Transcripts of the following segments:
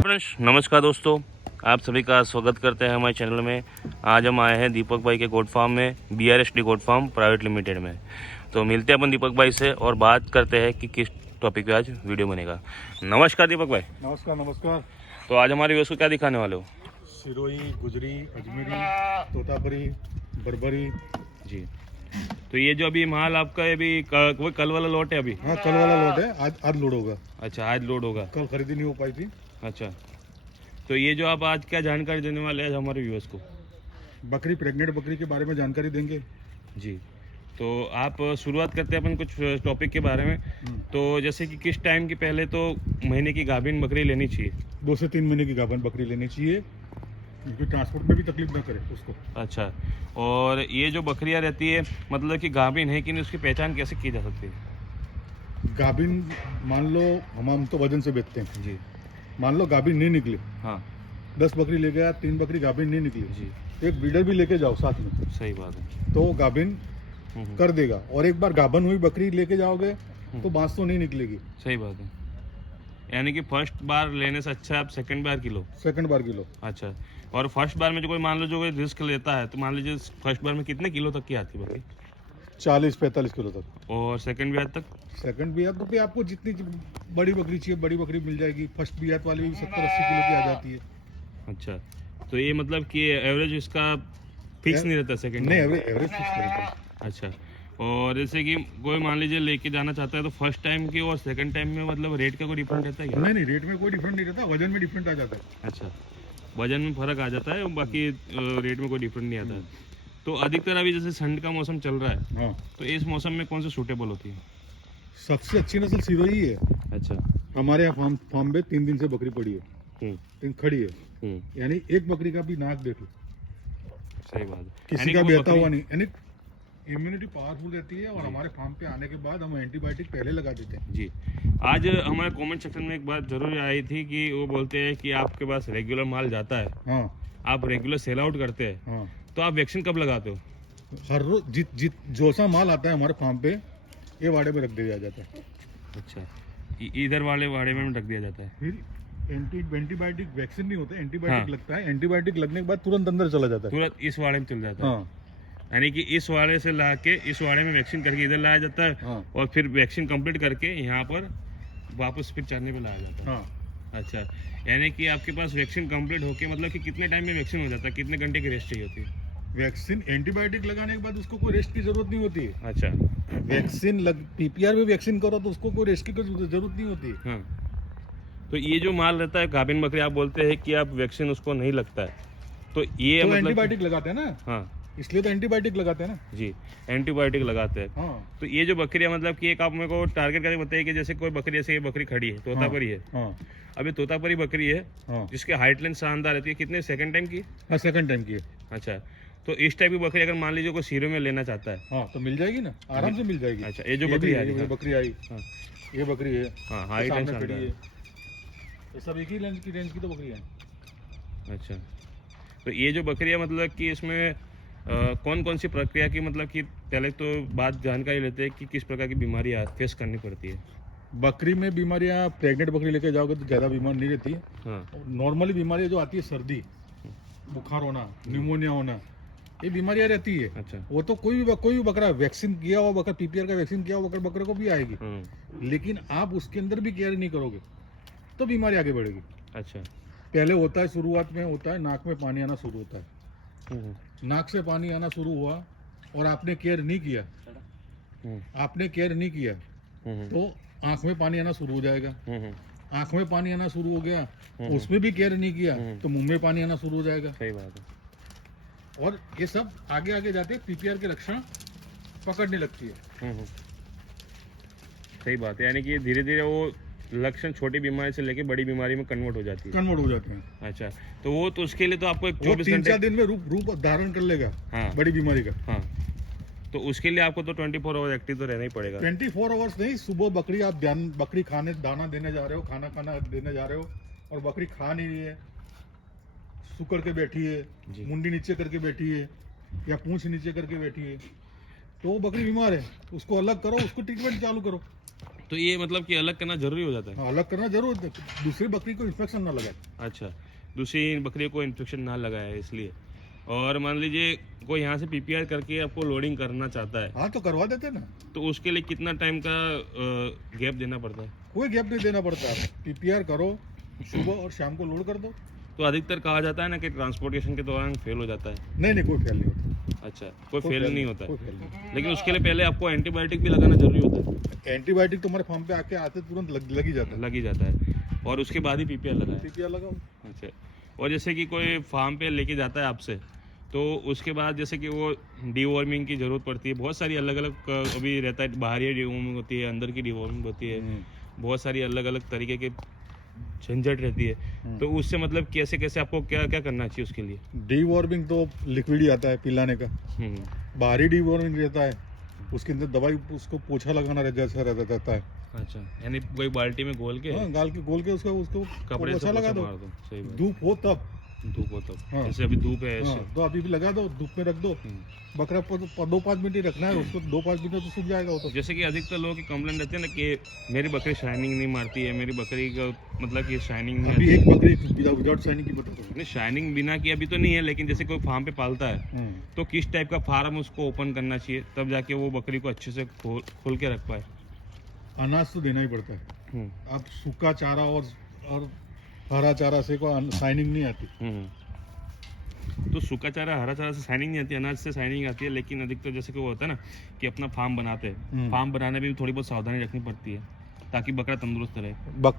Hello friends, नमस्कार दोस्तों। आप सभी का स्वागत करते हैं हमारे चैनल में। आज हम आए हैं दीपक भाई के गोट फार्म में, BRSD goat farm private limited में। तो मिलते हैं अपन दीपक भाई से और बात करते हैं कि किस टॉपिक पे आज वीडियो बनेगा। नमस्कार दीपक भाई। नमस्कार नमस्कार। तो आज हमारे व्यूअर्स को क्या दिखाने वाले हो? सिरोही, गुजरी, अजमेरी, तोतापरी, बरबरी। जी, तो ये जो अभी माल आपका है अभी वो कल वाला लॉट है अभी? हाँ, कल वाला लोड है। आज लोड होगा। अच्छा, आज लोड होगा। कल खरीदी नहीं हो पाई थी। अच्छा, तो ये जो आप आज क्या जानकारी देने वाले हैं हमारे व्यूअर्स को? बकरी, प्रेग्नेंट बकरी के बारे में जानकारी देंगे। जी, तो आप शुरुआत करते हैं अपन कुछ टॉपिक के बारे में। तो जैसे कि किस टाइम की पहले तो महीने की गाभिन बकरी लेनी चाहिए? 2 से 3 महीने की गाभन बकरी लेनी चाहिए, क्योंकि ट्रांसपोर्ट में भी तकलीफ ना करे उसको। अच्छा, और ये जो बकरियां रहती है मतलब कि गाभिन है कि नहीं, उसकी पहचान कैसे की जा सकती है? गाभिन मान लो, हम तो वजन से बेचते हैं। जी, मान लो गाभिन नहीं निकली, हाँ 10 बकरी ले गया, 3 बकरी गाभिन नहीं निकली, जी, एक ब्रीडर भी लेके जाओ साथ में, सही बात है। तो गाभिन कर देगा। और एक बार गाभन हुई बकरी लेके जाओगे तो बांस तो नहीं निकलेगी। सही बात है, यानी कि फर्स्ट बार लेने से अच्छा आप सेकंड बार किलो। सेकंड बार किलो। अच्छा, और फर्स्ट बार में जो कोई मान लो जो कोई रिस्क लेता है तो मान लीजिए फर्स्ट बार में कितने किलो तक की आती है बकरी? 40-45 किलो तक। और सेकंड बार तक? सेकंड बियात तो भी आपको जितनी बड़ी बकरी चाहिए बड़ी बकरी मिल जाएगी। फर्स्ट बियात वाली भी 70-80 किलो की आ जाती है। अच्छा, तो ये मतलब कि एवरेज इसका फिक्स नहीं रहता सेकंड? नहीं, एवरेज फिक्स रहता है। अच्छा, और जैसे कि कोई मान लीजिए लेके जाना चाहता है तो फर्स्ट टाइम की और सेकंड टाइम में मतलब रेट का कोई डिफरेंट रहता है क्या? नहीं, रेट में कोई डिफरेंट नहीं रहता, वजन में डिफरेंट आ जाता है। अच्छा, वजन में फर्क आ जाता है, बाकी रेट में कोई डिफरेंट नहीं आता है। तो अधिकतर अभी जैसे ठंड का मौसम चल रहा है, हाँ, तो इस मौसम में कौन सी सूटेबल होती है? सबसे अच्छी नस्ल सिरोही है। अच्छा, हमारे यहाँ फार्म पे 3 दिन से बकरी पड़ी है, हम्म, खड़ी है। यानी एक बकरी का भी नाक देख लो, सही बात है। किसी यानी का कि भी वो आता हुआ बकरी- नहीं। यानी इम्यूनिटी पावरफुल रहती है। और हमारे फार्म पे आने के बाद हम एंटीबायोटिक पहले लगा देते हैं। जी, आज हमारे कमेंट सेक्शन में एक बात जरूर आई थी कि वो बोलते हैं कि आपके पास रेगुलर माल जाता है, हाँ आप रेगुलर सेल आउट करते हैं, हाँ, तो आप वैक्सीन कब लगाते हो? हर रोज जो सा माल आता है हमारे फार्म पे, ये वाड़े में रख दिया जाता है। अच्छा, इधर वाले वाड़े में रख दिया जाता है। फिर एंटीबायोटिक वैक्सीन नहीं होता, एंटीबायोटिक हाँ। लगता है। एंटीबायोटिक लगने के बाद तुरंत अंदर चला जाता है। तुरंत इस वाड़े में चल जाता है? हाँ यानी कि इस वाड़े से ला के इस वाड़े में वैक्सीन करके इधर लाया जाता है, हाँ और फिर वैक्सीन कंप्लीट करके यहाँ पर वापस फिर चरने पे लाया जाता है। हाँ। अच्छा, यानी कि आपके पास वैक्सीन कंप्लीट होके मतलब कि कितने टाइम में वैक्सीन हो जाता है, कितने घंटे की रेस्ट चाहिए होती है? वैक्सीन एंटीबायोटिक लगाने के बाद उसको कोई रेस्ट की जरूरत नहीं होती है। अच्छा, वैक्सीन PPR में वैक्सीन करो तो उसको कोई रेस्ट की जरूरत नहीं होती है। हाँ। तो ये जो माल रहता है गाभिन बकरी, आप बोलते हैं कि आप वैक्सीन उसको नहीं लगता है, तो ये तो मतलब एंटीबायोटिक लगाते हैं ना, हाँ इसलिए तो एंटीबायोटिक लगाते हैं ना। जी, एंटीबायोटिक लगाते हैं। हाँ तो ये जो बकरियां मतलब कि एक आप मेरे को टारगेट करके बताइए कि जैसे कोई बकरी, जैसे ये बकरी खड़ी है तोतापरी है, हाँ अभी तोतापरी बकरी है हाँ जिसकी हाइट लेंथ शानदार रहती है, कितने सेकंड टाइम की? हाँ, सेकंड टाइम की है। अच्छा, तो इस टाइप की बकरी अगर मान लीजिए कोई सीरो में लेना चाहता है, हाँ तो मिल जाएगी ना, आराम से मिल जाएगी। अच्छा, ये जो ये बकरी भी- आ रही ये है, बकरी आई, हाँ ये बकरी है, हाँ, हाइट लेंथ सामने खड़ी शानदार है। है। ये सब एक ही रेंज की तो बकरी है। अच्छा, तो ये जो बकरियां मतलब कि इसमें कौन कौन सी प्रक्रिया की मतलब कि पहले तो बात जानकारी लेते हैं कि किस प्रकार की बीमारी फेस करनी पड़ती है? बकरी में बीमारियां, प्रेग्नेंट बकरी लेके जाओगे तो ज़्यादा बीमार नहीं रहती है। हाँ, नॉर्मली बीमारियां जो आती है, सर्दी, बुखार होना, निमोनिया होना, ये बीमारियां रहती है। अच्छा, वो तो कोई भी बकरा वैक्सीन किया हुआ बकरा, PPR का वैक्सीन किया हुआ बकरे को भी आएगी। लेकिन आप उसके अंदर भी केयर नहीं करोगे तो बीमारी आगे बढ़ेगी। अच्छा, पहले होता है, शुरुआत में होता है, नाक में पानी आना शुरू होता है। नाक से पानी आना शुरू हुआ और आपने केयर नहीं किया, तो आंख में पानी आना शुरू हो जाएगा। आंख में पानी आना शुरू हो गया, उसमें भी केयर नहीं किया तो मुंह में पानी आना शुरू हो जाएगा। सही बात है। और ये सब आगे आगे जाते PPR के लक्षण पकड़ने लगती है। सही बात है, यानी कि धीरे धीरे वो लक्षण छोटी बीमारी से लेके बड़ी बीमारी में कन्वर्ट हो जाती है। कन्वर्ट हो जाते हैं। अच्छा, तो वो तो उसके लिए तो आपको एक वो 24 3-4 घंटे, दिन में रूप धारण कर लेगा। हाँ बड़ी बीमारी का। हाँ, तो उसके लिए आपको तो 24 आवर एक्टिव तो रहना ही पड़ेगा। 24 आवर्स नहीं, सुबह बकरी आप बकरी खाने दाना देने जा रहे हो, खाना देने जा रहे हो और बकरी खा नहीं रही है, सुकड़ के बैठी है, मुंडी नीचे करके बैठी है या पूंछ नीचे करके बैठी है, तो वो बकरी बीमार है। उसको अलग करो, उसको ट्रीटमेंट चालू करो। तो ये मतलब कि अलग करना जरूरी हो जाता है? हाँ, अलग करना जरूर, दूसरी बकरी को इन्फेक्शन ना लगाए। अच्छा, दूसरी बकरी को इन्फेक्शन ना लगाया है इसलिए। और मान लीजिए कोई यहाँ से पीपीआर करके आपको लोडिंग करना चाहता है, हाँ तो करवा देते हैं ना, तो उसके लिए कितना टाइम का गैप देना पड़ता है? कोई गैप नहीं देना पड़ता। पीपीआर करो, सुबह और शाम को लोड कर दो। तो अधिकतर कहा जाता है ना कि ट्रांसपोर्टेशन के दौरान फेल हो जाता है। नहीं नहीं, कोई फेल नहीं होता। अच्छा, कोई फेल नहीं होता कोई है, फेल नहीं। लेकिन उसके लिए पहले आपको एंटीबायोटिक भी लगाना जरूरी होता है? एंटीबायोटिक तुम्हारे फार्म पे आके आते तुरंत लग ही जाता है। लग ही जाता है, और उसके बाद ही पीपीआर लगाए? पीपीआर लगाओ। अच्छा, और जैसे कि कोई फार्म पे लेके जाता है आपसे, तो उसके बाद जैसे कि वो डीवॉर्मिंग की जरूरत पड़ती है, बहुत सारी अलग अलग अभी रहता है, बाहरी डीवॉर्मिंग होती है, अंदर की डीवॉर्मिंग होती है, बहुत सारी अलग अलग तरीके के झंझट रहती है। तो उससे मतलब कैसे कैसे आपको क्या क्या करना चाहिए उसके लिए? डीवॉर्मिंग तो लिक्विड ही आता है पिलाने का। बाहरी डीवॉर्मिंग रहता है, उसके अंदर दवाई, उसको पोछा लगाना जैसा रहता है। अच्छा, यानी कोई बाल्टी में घोल के, हाँ, गाल के गोल के उसको उसको कपड़े से पोछा लगा दो। मार दो। सही बात। धूप हो तब, धूप हो तब, हाँ। जैसे अभी धूप है ऐसे। हाँ, तो अभी भी लगा दो, धूप में रख दो। बकरा 2-5 मिनट ही रखना है उसको, 2-5 मिनट में तो सूख जाएगा वो तो। जैसे कि अधिकतर लोगों की कंप्लेंट रहती है ना कि मेरी बकरी शाइनिंग नहीं मारती है, मेरी बकरी का मतलब कि शाइनिंग नहीं अभी आती। एक बकरी विदाउट शाइनिंग की बता दो। नहीं, शाइनिंग बिना की अभी तो नहीं है, लेकिन जैसे कोई फार्म पे पालता है, तो किस टाइप का फार्म उसको ओपन करना चाहिए तब जाके वो बकरी को अच्छे से खोल के रख पाए? अनाज तो देना ही पड़ता है। आप सूखा चारा और हरा चारा से को शाइनिंग नहीं आती। तो सूखा चारा हरा चारा से शाइनिंग नहीं आती, अनाज से शाइनिंग आती है, लेकिन अधिकतर जैसे कि वो होता है ना कि अपना फार्म बनाते हैं, फार्म बनाने में भी थोड़ी बहुत सावधानी रखनी पड़ती है ताकि बकरा तंदुरुस्त रहे।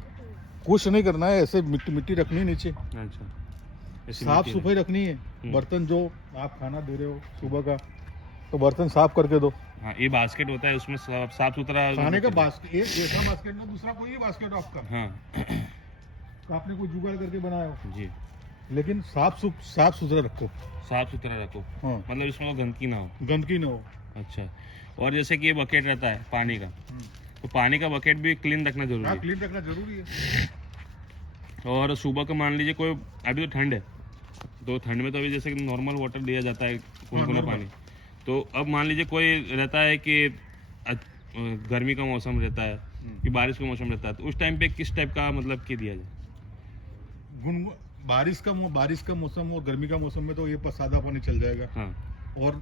कुछ नहीं करना है, ऐसे मिट्टी मिट्टी रखनी है नीचे। अच्छा, ऐसी साफ मिट्टी सफाई रखनी है। बर्तन जो आप खाना दे रहे हो सुबह का, तो बर्तन साफ करके दो। हाँ, ये बास्केट होता है, उसमें साफ सुथरा खाने का बास्केट, एक जैसा बास्केट में दूसरा कोई बास्केट आपका, हाँ तो आपने कोई जुगाड़ करके बनाया हो, जी, लेकिन साफ सुथरा रखो। साफ सुथरा रखो, हाँ, मतलब इसमें गंदगी ना हो। गंदगी ना हो। अच्छा, और जैसे कि ये बकेट रहता है पानी का, तो पानी का बकेट भी क्लीन रखना जरूरी हाँ, है। क्लीन रखना जरूरी है। और सुबह को मान लीजिए कोई, अभी तो ठंड है, तो ठंड में तो अभी जैसे कि नॉर्मल वाटर दिया जाता है, गुनगुना पानी। तो अब मान लीजिए कोई रहता है कि गर्मी का मौसम रहता है कि बारिश का मौसम रहता है, तो उस टाइम पे किस टाइप का मतलब कि दिया जाए? बारिश का मौसम और गर्मी का मौसम में तो ये सादा पानी चल जाएगा। हाँ, और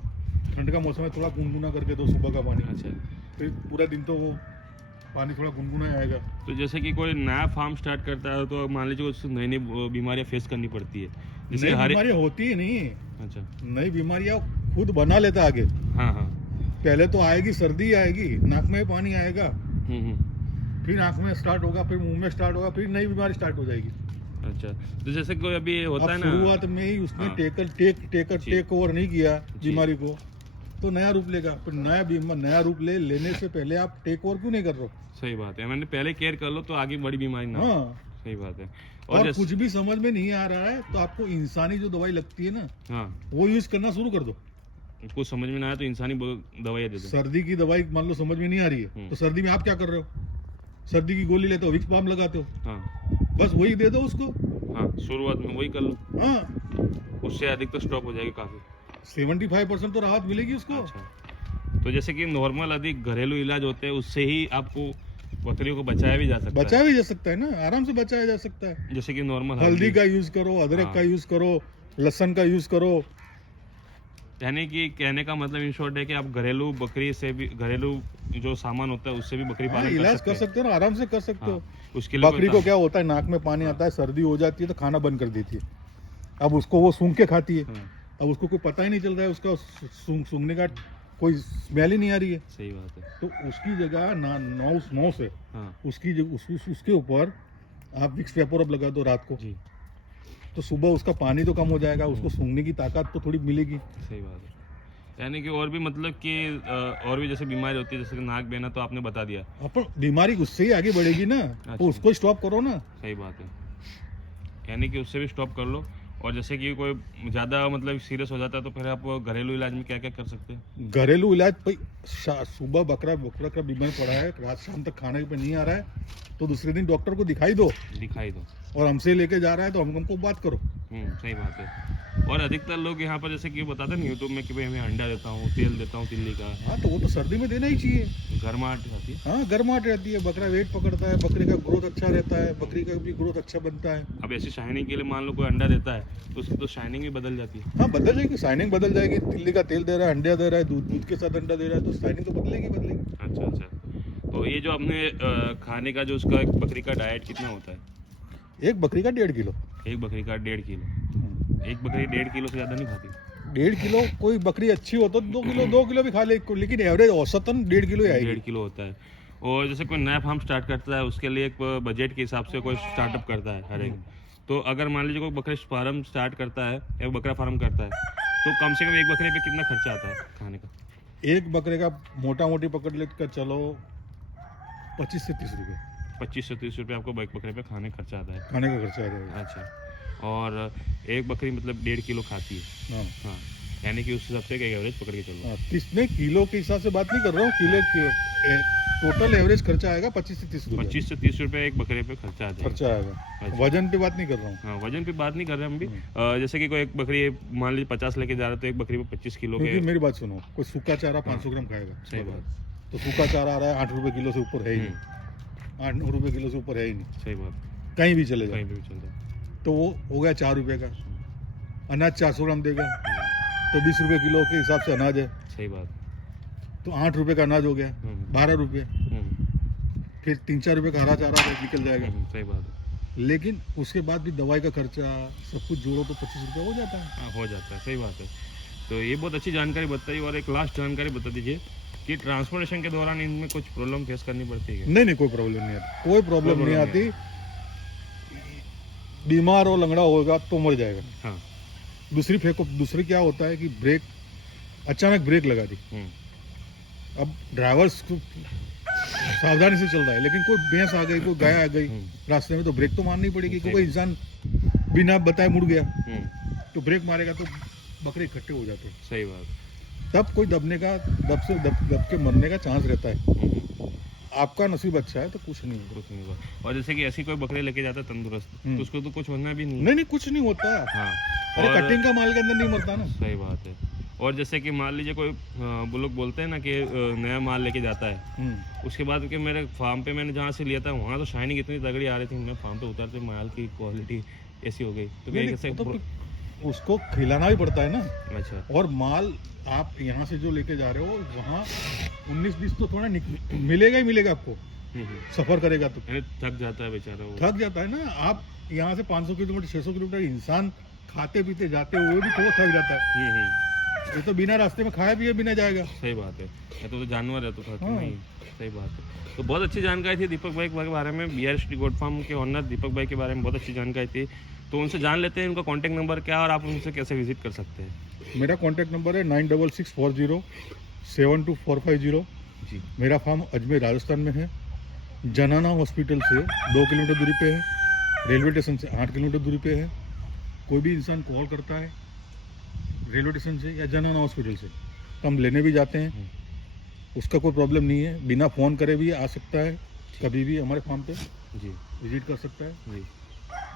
ठंड का मौसम में थोड़ा गुनगुना करके दो सुबह का पानी। अच्छा। फिर पूरा दिन तो वो पानी थोड़ा गुनगुना आएगा। तो जैसे कि कोई नया फार्म स्टार्ट करता है, तो मान लीजिए उसको नई नई बीमारियां फेस करनी पड़ती है, जैसे नई बीमारियां होती ही नहीं। अच्छा, नई बीमारियां खुद बना लेता आगे। हाँ हाँ, पहले तो आएगी, सर्दी आएगी, नाक में पानी आएगा, फिर आंख में स्टार्ट होगा, फिर मुंह में स्टार्ट होगा, फिर नई बीमारी स्टार्ट हो जाएगी। अच्छा, तो जैसे कोई अभी होता है ना, शुरुआत में ही उसने हाँ। टेक ओवर नहीं किया बीमारी को, तो नया रूप लेगा। फिर नया रूप लेने से पहले आप टेक ओवर क्यों नहीं कर रहे हो? सही बात है, मैंने पहले केयर कर लो तो आगे बड़ी बीमारी ना हो। हाँ, सही बात है। और कुछ भी समझ में नहीं आ रहा है तो आपको इंसानी जो दवाई लगती है ना, हाँ, वो यूज करना शुरू कर दो। कुछ समझ में ना आया तो इंसानी दवाइयाँ दे दो। सर्दी की दवाई मान लो समझ में नहीं आ रही है, तो सर्दी में आप क्या कर रहे हो? सर्दी की गोली लेते हो, विक्स बाम लगाते हो, हाँ बस वही दे दो उसको। हाँ, शुरुआत में वही कर लो, हाँ, उससे अधिक तो स्टॉप हो जाएगी काफी। 75% तो राहत मिलेगी उसको। अच्छा, तो जैसे कि नॉर्मल अधिक घरेलू इलाज होते हैं, उससे ही आपको बकरियों को बचाया भी जा सकता है। बचाया भी जा सकता है ना, आराम से बचाया जा सकता है। जैसे कि नॉर्मल हल्दी का यूज करो, अदरक हाँ। का यूज करो, लहसुन का यूज करो। यानी कि कहने का मतलब इन शॉर्ट है कि आप घरेलू बकरी से भी, घरेलू जो सामान होता है उससे भी बकरी हाँ, पालन इलाज कर हैं। सकते हो ना, आराम से कर सकते हो। हाँ, उसके लिए बकरी को क्या होता है, नाक में पानी आता है, सर्दी हो जाती है तो खाना बंद कर देती है। अब उसको वो सूंघ के खाती है। हाँ, अब उसको कोई पता ही नहीं चल रहा है, उसका सूंघने का कोई स्मेल ही नहीं आ रही है। सही बात है। तो उसकी जगह नौ से हाँ उसकी उसके ऊपर आप विक्स वेपर अब लगा दो रात को, जी, तो सुबह उसका पानी तो कम हो जाएगा, उसको सूंघने की ताकत तो थोड़ी मिलेगी। सही बात है। यानी कि और भी मतलब कि और भी जैसे बीमारी होती है, जैसे कि नाक बहना तो आपने बता दिया। अपन बीमारी उससे ही आगे बढ़ेगी ना, अच्छा। तो उसको स्टॉप करो ना। सही बात है, यानी कि उससे भी स्टॉप कर लो। और जैसे कि कोई ज़्यादा मतलब सीरियस हो जाता है तो फिर आप घरेलू इलाज में क्या क्या कर सकते हैं? घरेलू इलाज भाई, सुबह बकरा का बीमार पड़ा है, रात शाम तक खाने पे नहीं आ रहा है, तो दूसरे दिन डॉक्टर को दिखाई दो। दिखाई दो। और हमसे लेके जा रहा है तो हमको बात करो। सही बात है। और अधिकतर लोग यहाँ पर जैसे कि बताते हैं यूट्यूब में कि भाई हमें अंडा देता हूँ, तेल देता हूँ तिल्ली का, हाँ तो वो तो सर्दी में देना ही चाहिए। गर्माहट आती है। हाँ गर्माहट रहती है, बकरा वेट पकड़ता है, बकरे का ग्रोथ अच्छा रहता है, बकरी का भी ग्रोथ अच्छा बनता है। अब ऐसी शाइनिंग के लिए मान लो कोई अंडा देता है तो उसकी तो शाइनिंग भी बदल जाती है। हाँ बदल जाएगी, शाइनिंग बदल जाएगी। तिल्ली का तेल दे रहा है, अंडा दे रहा है, दूध के साथ अंडा दे रहा है, तो शाइनिंग तो बदलेगी। अच्छा अच्छा। तो ये जो आपने खाने का जो उसका एक बकरी का डाइट कितना होता है? एक बकरी का 1.5 किलो। एक बकरी का 1.5 किलो। एक बकरी 1.5 किलो से ज़्यादा नहीं खाती? 1.5 किलो, कोई बकरी अच्छी हो तो 2 किलो भी खा ले, लेकिन एवरेज औसतन 1.5 किलो ही आएगी। 1.5 किलो होता है। और जैसे कोई नया फार्म स्टार्ट करता है उसके लिए एक बजट के हिसाब से कोई स्टार्टअप करता है हर एक। तो अगर मान लीजिए कोई बकरा फार्म स्टार्ट करता है, एक बकरा फार्म करता है, तो कम से कम एक बकरे पे कितना खर्चा आता है खाने का? एक बकरे का मोटा मोटी पकड़ लेकर चलो 25 से 30 रुपये। 25 से 30 रुपये आपको एक बकरे पे खाने का खर्चा आता है। खाने का खर्चा आ जाएगा। अच्छा। और एक बकरी मतलब 1.5 किलो खाती है। हाँ हाँ, यानी कि उस हिसाब से एक एवरेज पकड़ के चलो। किसने किलो के हिसाब से बात नहीं कर रहा हूँ, टोटल एवरेज खर्चा आएगा 25 से 30 रुपये। 25 से 30 रुपये एक बकरे पे खर्चा आ जाएगा। खर्चा आएगा। अच्छा। वजन पे बात नहीं कर रहा हूँ। हाँ, वजन पे बात नहीं कर रहे हम भी। जैसे कि कोई एक बकरी मान लीजिए 50 लेके जा रहा है तो एक बकरी पे 25 किलो के। क्योंकि मेरी बात सुनो, कोई सूखा चारा 500 ग्राम खाएगा, सही बात। तो सूखा चारा आ रहा है 8 रुपये किलो से ऊपर है ही नहीं। 8 रुपये किलो से ऊपर है ही नहीं। सही बात। कहीं भी चले कहीं जाए भी चल जाए तो वो हो गया 4 रुपये का। अनाज 400 ग्राम देगा तो 20 रुपये किलो के हिसाब से अनाज है, सही बात। तो 8 रुपये का अनाज हो गया, 12 रुपये। फिर 3-4 रुपये का हरा चारा निकल जाएगा। सही बात है। लेकिन उसके बाद भी दवाई का खर्चा सब कुछ जोड़ो तो 25 रुपये हो जाता है। हाँ, हो जाता है। सही बात है। तो ये बहुत अच्छी जानकारी बताई। और एक लास्ट जानकारी बता दीजिए कि ट्रांसपोर्टेशन के दौरान इनमें कुछ प्रॉब्लम फेस करनी पड़ती है? नहीं, कोई प्रॉब्लम नहीं आती, कोई प्रॉब्लम नहीं आती। बीमार और लंगड़ा होगा तो मर जाएगा। हाँ। दूसरी क्या होता है कि ब्रेक, अचानक ब्रेक लगा दी, अब ड्राइवर सावधानी से चल रहा है, लेकिन कोई भैंस आ गई, कोई गाय आ गई रास्ते में, तो ब्रेक तो मारनी पड़ेगी। कोई इंसान बिना बताए मुड़ गया तो ब्रेक मारेगा तो बकरे इकट्ठे हो जाते हैं। सही बात। तब कोई दब के मरने का चांस रहता है। आपका नसीब अच्छा है तो कुछ नहीं होगा। और जैसे कि ऐसी कोई बकरे लेके जाता है तंदुरुस्त, तो उसको तो कुछ होना भी नहीं। नहीं, कुछ नहीं होता। हाँ। अरे कटिंग का माल के अंदर नहीं मरता ना। सही बात है। और जैसे कि मान लीजिए कोई वो लोग बोलते हैं ना कि नया माल लेके जाता है, उसके बाद कि मेरे फार्म पे मैंने जहाँ से लिया था वहाँ तो शाइनिंग इतनी तगड़ी आ रही थी, मैं फार्म पे उतरते माल की क्वालिटी ऐसी हो गई, तो क्या कैसे? तो उसको खिलाना भी पड़ता है ना। अच्छा। और माल आप यहाँ से जो लेके जा रहे हो वहाँ 19-20 तो थोड़ा मिलेगा ही मिलेगा आपको। सफर करेगा तो थक जाता है बेचारा, वो थक जाता है ना। आप यहाँ से 500 किलोमीटर 600 किलोमीटर इंसान खाते पीते जाते हुए भी थोड़ा थक जाता है। ये तो बिना रास्ते में खाया पिए बिना जाएगा। सही बात है। ये तो जानवर है तो थक नहीं। सही बात है। तो बहुत अच्छी जानकारी थी दीपक भाई के बारे में, BRSD गोट फार्म के ओनर दीपक भाई के बारे में बहुत अच्छी जानकारी थी। तो उनसे जान लेते हैं उनका कॉन्टैक्ट नंबर क्या है और आप उनसे कैसे विजिट कर सकते हैं। मेरा कॉन्टैक्ट नंबर है 9664072450 जी। मेरा फार्म अजमेर राजस्थान में है। जनाना हॉस्पिटल से 2 किलोमीटर दूरी पे है, रेलवे स्टेशन से 8 किलोमीटर दूरी पे है। कोई भी इंसान कॉल करता है रेलवे स्टेशन से या जनाना हॉस्पिटल से तो हम लेने भी जाते हैं, उसका कोई प्रॉब्लम नहीं है। बिना फ़ोन करे भी आ सकता है, कभी भी हमारे फार्म पे जी विजिट कर सकता है जी।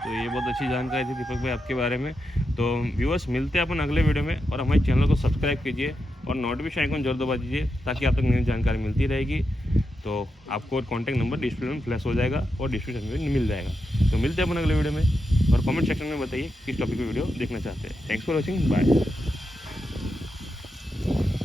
तो ये बहुत अच्छी जानकारी थी दीपक भाई आपके बारे में। तो व्यूअर्स मिलते हैं अपन अगले वीडियो में, और हमारे चैनल को सब्सक्राइब कीजिए और नोटिफिकेशन आइकन जरूर दबा दीजिए ताकि आप तक नई जानकारी मिलती रहेगी। तो आपको कॉन्टैक्ट नंबर डिस्प्ले में फ्लैश हो जाएगा और डिस्क्रिप्शन में मिल जाएगा। तो मिलते हैं अपन अगले वीडियो में, और कमेंट सेक्शन में बताइए किस टॉपिक पर वीडियो देखना चाहते हैं। Thanks for watching, bye.